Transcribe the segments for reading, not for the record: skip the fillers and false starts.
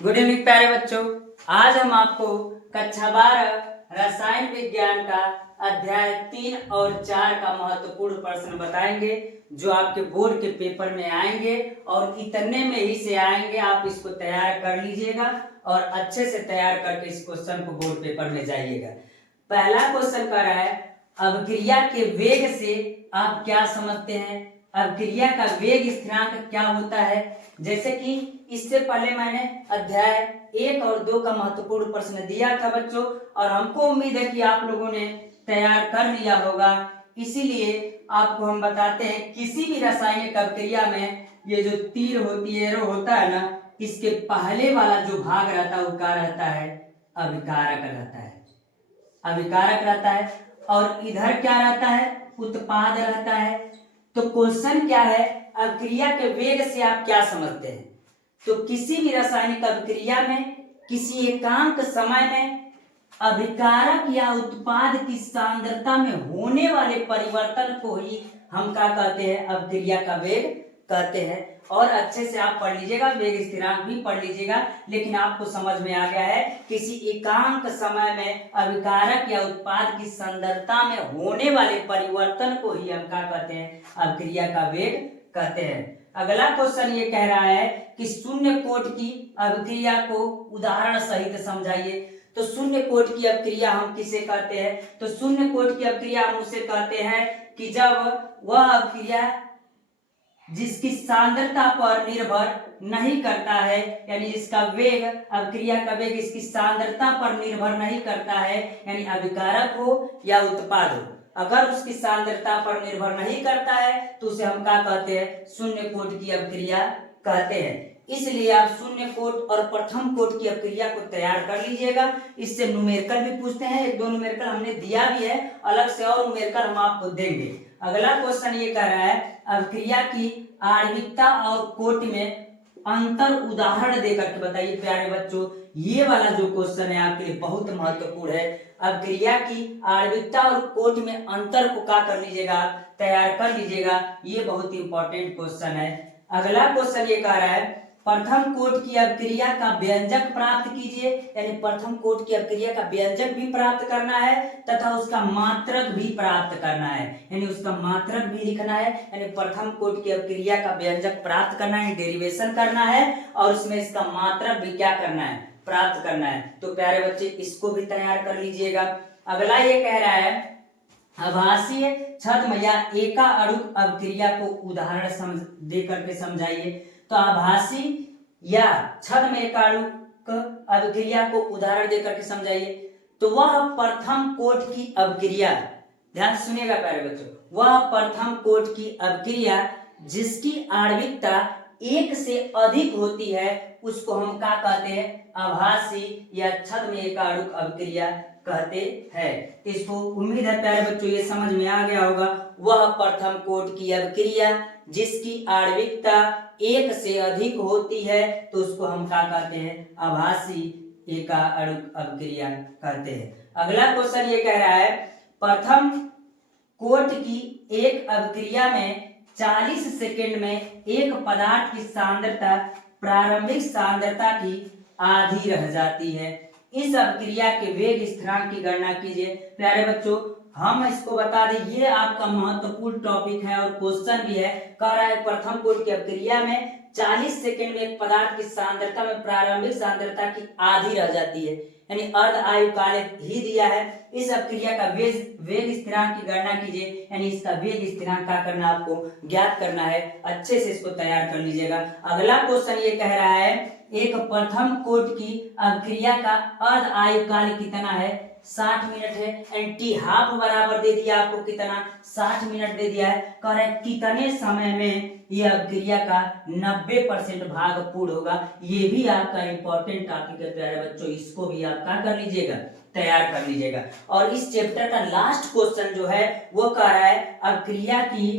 Good evening प्यारे बच्चों। आज हम आपको कक्षा 12 रसायन विज्ञान का अध्याय 3 और 4 का महत्वपूर्ण प्रश्न बताएंगे जो आपके बोर्ड के पेपर में आएंगे और इतने में ही से आएंगे। आप इसको तैयार कर लीजिएगा और अच्छे से तैयार करके इस क्वेश्चन को बोर्ड पेपर में जाइएगा। पहला क्वेश्चन कर रहा है, अभिक्रिया के वेग से आप क्या समझते हैं? अभिक्रिया का वेग स्थिरांक क्या होता है? जैसे कि इससे पहले मैंने अध्याय 1 और 2 का महत्वपूर्ण प्रश्न दिया था बच्चों, और हमको उम्मीद है कि आप लोगों ने तैयार कर लिया होगा। इसीलिए आपको हम बताते हैं, किसी भी रासायनिक अभिक्रिया में ये जो तीर होती है, एरो होता है ना, इसके पहले वाला जो भाग रहता है वो क्या रहता है? अभिकारक रहता है। अभिकारक रहता है। और इधर क्या रहता है? उत्पाद रहता है। तो क्वेश्चन क्या है, अभिक्रिया के वेग से आप क्या समझते हैं? तो किसी भी रासायनिक अभिक्रिया में किसी एकांक समय में अभिकारक या उत्पाद की सांद्रता में होने वाले परिवर्तन को ही हम क्या कहते हैं? अभिक्रिया का वेग कहते हैं। और अच्छे से आप पढ़ लीजिएगा, वेग स्थिरांक भी पढ़ लीजिएगा, लेकिन आपको समझ में आ गया है किसी एकांक समय में अभिकारक या उत्पाद की सांद्रता में होने वाले परिवर्तन को ही हम क्या कहते हैं? अभिक्रिया का वेग कहते हैं। अगला क्वेश्चन ये कह रहा है कि शून्य कोट की अभिक्रिया को उदाहरण सहित समझाइए। तो शून्य कोट की अभिक्रिया हम किसे कहते हैं? तो शून्य कोट की अभिक्रिया हम उसे कहते हैं कि जब वह अभिक्रिया जिसकी सांद्रता पर निर्भर नहीं करता है, यानी इसका वेग, अभिक्रिया का वेग इसकी सांद्रता पर निर्भर नहीं करता है, यानी अभिकारक हो या उत्पाद हो, अगर उसकी सांद्रता पर निर्भर नहीं करता है तो उसे हम क्या कहते हैं? शून्य कोट की अभिक्रिया कहते हैं। इसलिए आप शून्य कोट और प्रथम कोट की अभिक्रिया को तैयार कर लीजिएगा। इससे न्यूमेरिकल भी पूछते हैं, एक दो न्यूमेरिकल हमने दिया भी है, अलग से और न्यूमेरिकल हम आपको देंगे। अगला क्वेश्चन ये कह रहा है, अभिक्रिया की आणविकता और कोट में अंतर उदाहरण देकर के बताइए। प्यारे बच्चों, ये वाला जो क्वेश्चन है आपके लिए बहुत महत्वपूर्ण है। अभिक्रिया की आणविकता और कोट में अंतर को क्या कर लीजिएगा? तैयार कर लीजिएगा। ये बहुत इंपॉर्टेंट क्वेश्चन है। अगला क्वेश्चन ये कह रहा है, प्रथम कोट की अभिक्रिया का व्यंजक प्राप्त कीजिए। यानी प्रथम कोट की अभिक्रिया का व्यंजक भी प्राप्त करना है तथा उसका मात्रक भी प्राप्त करना है, यानी उसका मात्रक भी लिखना है। यानी प्रथम कोट की अभिक्रिया का व्यंजक प्राप्त करना है, डेरिवेशन करना है, और उसमें इसका मात्रक भी क्या करना है? प्राप्त करना है। तो प्यारे बच्चे, इसको भी तैयार कर लीजिएगा। अगला ये कह रहा है, आभासीय छद्म या एका अणुक अभिक्रिया को उदाहरण दे करके समझाइए। तो आभासी या छद्म एकाणुक अभिक्रिया को उदाहरण देकर के समझाइए। तो वह प्रथम कोट की अभिक्रिया, ध्यान से सुनिएगा प्यारे बच्चों, वह प्रथम कोट की अभिक्रिया जिसकी आणविकता 1 से अधिक होती है उसको हम क्या कहते हैं? आभासी या छद्म एकाणुक अभिक्रिया कहते हैं। इसको उम्मीद है प्यारे बच्चों ये समझ में आ गया होगा। वह प्रथम कोट की अभिक्रिया जिसकी आणविकता 1 से अधिक होती है तो उसको हम क्या कहते हैं? आभासी एकाणुक अभिक्रिया कहते हैं। अगला क्वेश्चन ये कह रहा है, प्रथम कोट की एक अभिक्रिया में 40 सेकेंड में एक पदार्थ की सांद्रता प्रारंभिक सांद्रता की आधी रह जाती है। इस अभिक्रिया के वेग स्थिरांक की गणना कीजिए। प्यारे बच्चों, हम इसको बता दें, ये आपका महत्वपूर्ण टॉपिक है और क्वेश्चन भी है। कह रहा है प्रथम कोट की अभिक्रिया में 40 सेकेंड में एक पदार्थ की सांद्रता में प्रारंभिक सांद्रता की आधी रह जाती है, यानी अर्ध आयुकाल ही दिया है। इस अभिक्रिया का वेग स्थिरांक की गणना कीजिए। यानी इसका वेग स्थिरांक क्या करना आपको? ज्ञात करना है। अच्छे से इसको तैयार कर लीजिएगा। अगला क्वेश्चन ये कह रहा है, एक प्रथम कोट की अभिक्रिया का अर्ध आयुकाल कितना है? 60 मिनट है। एंड टी हाफ बराबर दे दिया आपको कितना? 60 मिनट दे दिया है। कह रहे हैं कितने समय में यह अभिक्रिया का 90% भाग पूर्ण होगा। ये भी आपका इंपॉर्टेंट टॉपिक है प्यारे बच्चों, इसको भी आप क्या कर लीजिएगा? तैयार कर लीजिएगा। और इस चैप्टर का लास्ट क्वेश्चन जो है वो कह रहा है, अभिक्रिया की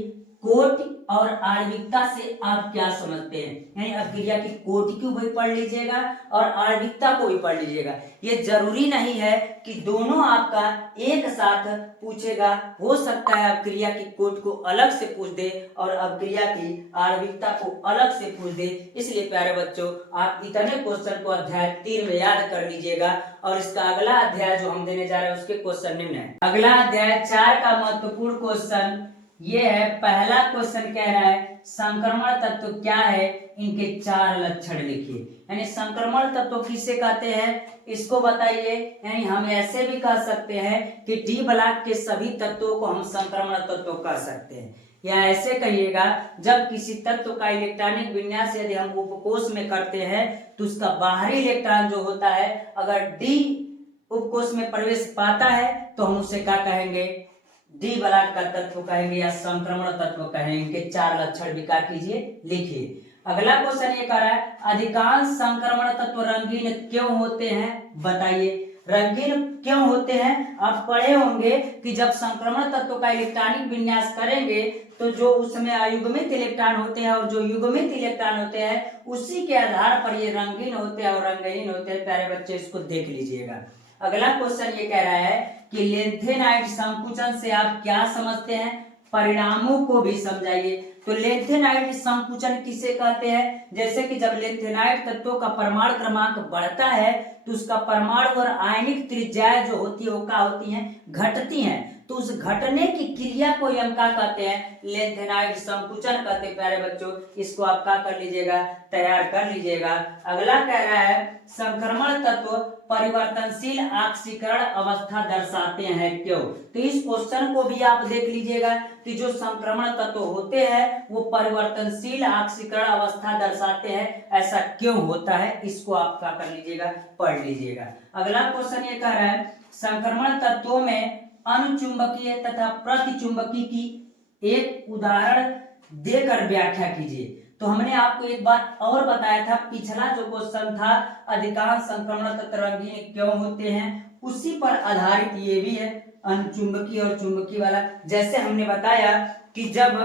कोट और आणविकता से आप क्या समझते हैं, यानी अभिक्रिया की कोटि को भी पढ़ लीजिएगा और आणविकता को भी पढ़ लीजिएगा। ये जरूरी नहीं है कि दोनों आपका एक साथ पूछेगा, हो सकता है अभिक्रिया की कोटि को अलग से पूछ दे और अभिक्रिया की आणविकता को अलग से पूछ दे। इसलिए प्यारे बच्चों, आप इतने क्वेश्चन को अध्याय 3 में याद कर लीजिएगा। और इसका अगला अध्याय जो हम देने जा रहे हैं उसके क्वेश्चन निम्न है। अगला अध्याय 4 का महत्वपूर्ण क्वेश्चन ये है। पहला क्वेश्चन कह रहा है संक्रमण तत्व क्या है, इनके 4 लक्षण लिखिए। यानी संक्रमण तत्व किसे कहते हैं इसको बताइए। यानी हम ऐसे भी कह सकते हैं कि डी ब्लॉक के सभी तत्वों को हम संक्रमण तत्व कह सकते हैं, या ऐसे कहिएगा जब किसी तत्व का इलेक्ट्रॉनिक विन्यास यदि हम उपकोष में करते हैं तो उसका बाहरी इलेक्ट्रॉन जो होता है अगर डी उपकोष में प्रवेश पाता है तो हम उसे क्या कहेंगे, डी ब्लॉक का तत्व कहेंगे या संक्रमण तत्व कहेंगे। इनके 4 लक्षण भी क्या कीजिए, लिखिए। अगला क्वेश्चन ये कह रहा है अधिकांश संक्रमण तत्व रंगीन क्यों होते हैं, बताइए। रंगीन क्यों होते हैं, आप पढ़े होंगे कि जब संक्रमण तत्व का इलेक्ट्रॉनिक विन्यास करेंगे तो जो उसमें अयुग्मित इलेक्ट्रॉन होते हैं और जो युग्मित इलेक्ट्रॉन होते हैं उसी के आधार पर ये रंगीन होते हैं और रंगहीन होते हैं। प्यारे बच्चे इसको देख लीजिएगा। अगला क्वेश्चन ये कह रहा है कि लेंथेनाइट संकुचन से आप क्या समझते हैं, परिणामों को भी समझाइए। तो लेंथेनाइट संकुचन किसे कहते हैं, जैसे कि जब लेंथेनाइट तत्वों का परमाणु क्रमांक बढ़ता है तो उसका परमाणु और आयनिक त्रिज्याएं जो होती है वो क्या होती हैं, घटती हैं। तो उस घटने की क्रिया को हम क्या कहते हैं, लेंथेनाइट संकुचन कहते हैं। प्यारे बच्चों इसको आप क्या कर लीजिएगा, तैयार कर लीजिएगा। अगला कह रहा है संक्रमण तत्व परिवर्तनशील ऑक्सीकरण अवस्था दर्शाते हैं क्यों। तो इस क्वेश्चन को भी आप देख लीजिएगा कि जो संक्रमण तत्व होते हैं वो परिवर्तनशील ऑक्सीकरण अवस्था दर्शाते हैं, ऐसा क्यों होता है इसको आप क्या कर लीजिएगा, पढ़ लीजिएगा। अगला क्वेश्चन ये कह रहा है संक्रमण तत्वों में अनुचुंबकीय तथा प्रतिचुंबकीय की एक उदाहरण देकर व्याख्या कीजिए। तो हमने आपको एक बार और बताया था, पिछला जो क्वेश्चन था अधिकांश संक्रमण तत्व रंगीन क्यों होते हैं उसी पर आधारित ये भी है, अनुचुंबकीय और चुंबकीय वाला। जैसे हमने बताया कि जब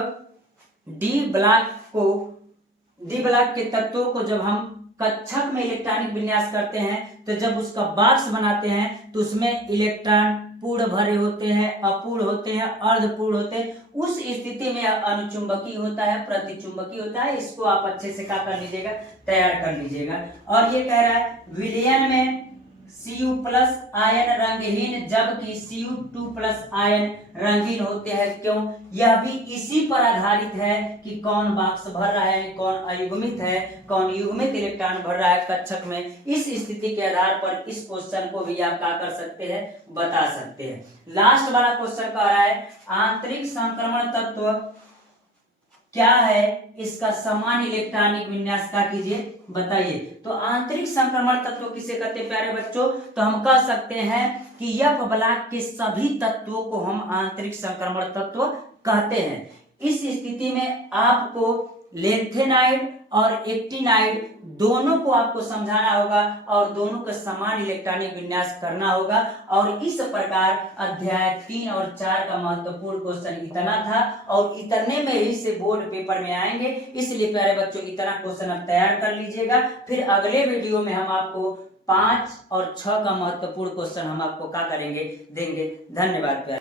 डी ब्लॉक के तत्वों को जब हम कक्षक में इलेक्ट्रॉनिक विन्यास करते हैं तो जब उसका बॉक्स बनाते हैं तो उसमें इलेक्ट्रॉन पूर्ण भरे होते हैं, अपूर्ण होते हैं, अर्धपूर्ण होते हैं। उस स्थिति में अनुचुंबकीय होता है, प्रतिचुंबकीय होता है। इसको आप अच्छे से क्या कर लीजिएगा, तैयार कर लीजिएगा। और ये कह रहा है विलयन में Cu+ आयन रंगहीन जबकि Cu2+ आयन रंगीन होते हैं क्यों। यह भी इसी पर आधारित है कि कौन बॉक्स भर रहा है, कौन अयुग्मित है, कौन युग्मित इलेक्ट्रॉन भर रहा है कक्षक में। इस स्थिति के आधार पर इस क्वेश्चन को भी आप क्या कर सकते हैं, बता सकते हैं। लास्ट वाला क्वेश्चन कह रहा है आंतरिक संक्रमण तत्व क्या है, इसका समान इलेक्ट्रॉनिक विन्यास का कीजिए, बताइए। तो आंतरिक संक्रमण तत्व किसे कहते हैं प्यारे बच्चों, तो हम कह सकते हैं कि एफ ब्लॉक के सभी तत्वों को हम आंतरिक संक्रमण तत्व कहते हैं। इस स्थिति में आपको लेंथेनाइड और एक्टिनाइड दोनों को आपको समझाना होगा और दोनों का समान इलेक्ट्रॉनिक विन्यास करना होगा। और इस प्रकार अध्याय 3 और 4 का महत्वपूर्ण क्वेश्चन इतना था और इतने में ही से बोर्ड पेपर में आएंगे। इसलिए प्यारे बच्चों इतना क्वेश्चन आप तैयार कर लीजिएगा। फिर अगले वीडियो में हम आपको 5 और 6 का महत्वपूर्ण क्वेश्चन हम आपको क्या करेंगे, देंगे। धन्यवाद प्यारे।